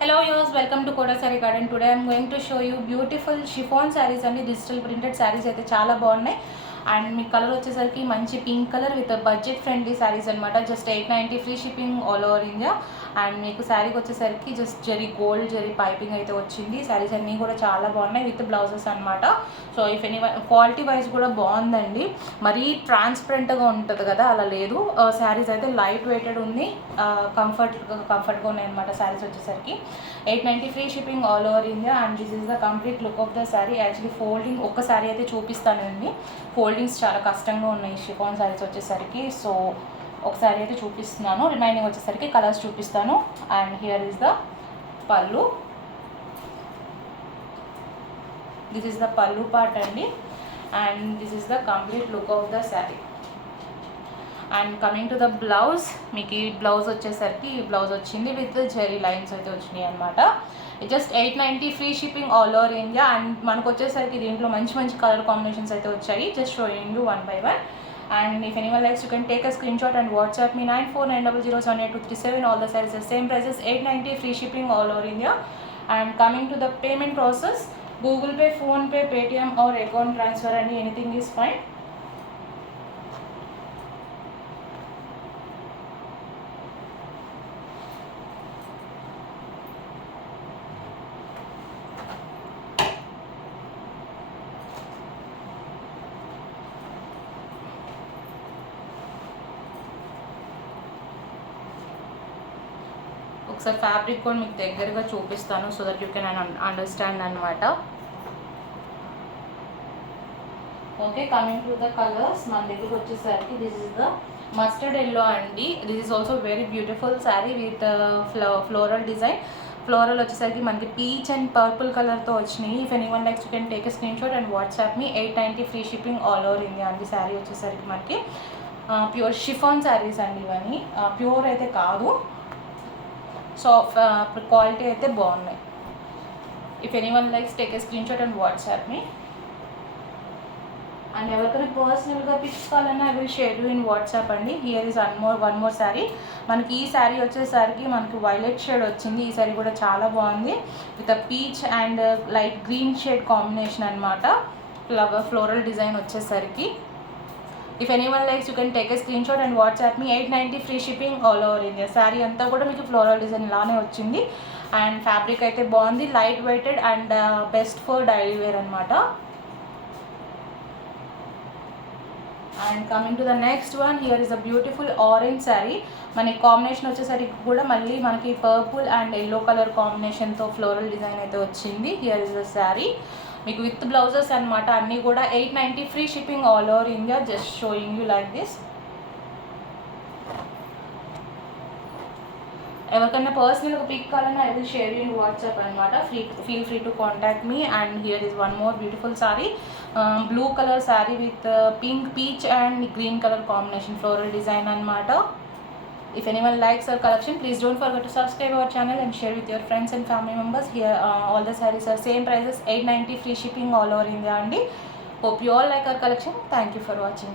Hello viewers, welcome to Koda Saree Garden. Today I am going to show you beautiful chiffon sarees and digital printed sarees అయితే చాలా బాగున్నాయి. అండ్ మీ colour వచ్చేసరికి మంచి pink colour with budget friendly saris అనమాట. Just 890 free shipping all over India. And మీకు శారీకి వచ్చేసరికి just gold zari పైపింగ్ అయితే వచ్చింది. శారీస్ అన్నీ కూడా చాలా బాగున్నాయి విత్ బ్లౌజెస్ అనమాట. So if any quality wise కూడా బాగుందండి. మరీ ట్రాన్స్పరెంట్గా ఉంటుంది కదా, అలా లేదు. శారీస్ అయితే లైట్ వెయిటెడ్ ఉంది, కంఫర్ట్గా ఉన్నాయి అనమాట. శారీస్ వచ్చేసరికి 890 free shipping all over India. And this is the complete look of the sari. Actually folding ఒక్క శారీ అయితే చూపిస్తానండి. ఫోల్డింగ్స్ చాలా కష్టంగా ఉన్నాయి షిఫాన్ శారీస్ వచ్చేసరికి. సో ఒకసారి అయితే చూపిస్తున్నాను, రిమైనింగ్ వచ్చేసరికి కలర్స్ చూపిస్తాను. అండ్ హియర్ ఈస్ ద పళ్ళు. దిస్ ఈస్ ద పళ్ళు పార్ట్ అండి. And this is the complete look of the sari. And coming to the blouse, మీకు ఈ బ్లౌజ్ వచ్చేసరికి ఈ బ్లౌజ్ వచ్చింది విత్ జెరీ లైన్స్ అయితే వచ్చినాయి అనమాట. Just 890 free shipping all over India. And మనకు వచ్చేసరికి దీంట్లో మంచి మంచి కలర్ కాంబినేషన్స్ అయితే వచ్చాయి. Just showing you one by one. And if anyone likes, you can take a screenshot and WhatsApp me 9490078237. All the sarees are same prices, 890 free shipping all over India. And coming to the payment process, Google Pay, Phone Pay, Paytm or account transfer, anything is fine. ఒకసారి fabric కూడా మీకు దగ్గరగా చూపిస్తాను, so that you can understand అనమాట. Okay, coming to the colours, మన దగ్గరకు వచ్చేసరికి this is the mustard yellow అండి. This is also very beautiful sari with floral design. Floral వచ్చేసరికి మనకి పీచ్ అండ్ పర్పుల్ కలర్తో వచ్చినాయి. If anyone likes you can take a screenshot and WhatsApp me 890 free shipping all over India అండి. శారీ వచ్చేసరికి మనకి pure chiffon saris అండి ఇవన్నీ. ప్యూర్ అయితే కాదు, సో క్వాలిటీ అయితే బాగున్నాయి. If anyone likes take a screenshot and WhatsApp me. And ఎవరికైనా పర్సనల్గా పిక్స్ కావాలన్నా I will share you in WhatsApp అండి. Here is one more sari. మనకి ఈ శారీ వచ్చేసరికి మనకి వైలెట్ షేడ్ వచ్చింది. ఈ శారీ కూడా చాలా బాగుంది with peach and light green shade combination అనమాట. ఫ్లోరల్ డిజైన్ వచ్చేసరికి. If anyone likes you can take a screenshot and WhatsApp me 890 free shipping all over India. Sari అంతా కూడా మీకు ఫ్లోరల్ డిజైన్ లానే వచ్చింది. అండ్ ఫ్యాబ్రిక్ అయితే బాగుంది, light weighted and best for daily wear అనమాట. And coming to the next one, here is a beautiful orange sari. మనకి combination వచ్చేసరికి కూడా మళ్ళీ మనకి పర్పుల్ అండ్ ఎల్లో కలర్ కాంబినేషన్తో ఫ్లోరల్ డిజైన్ అయితే వచ్చింది. హియర్ ఇస్ ద శారీ మీకు విత్ బ్లౌజెస్ అనమాట. అన్నీ కూడా 890 free shipping all over India. Just showing you like this. ఎవరికైనా పర్సనల్గా పిక్ కావాలన్నా I will share you in WhatsApp అనమాట. Feel free to contact me. And here is one more beautiful sari, blue colour sari with pink, peach and green colour combination floral design అనమాట. If anyone likes our collection, please don't forget to subscribe our channel and share with your friends and family members. Here all the sarees are same prices, 890 free shipping all over India. Hope you all like our collection. Thank you for watching.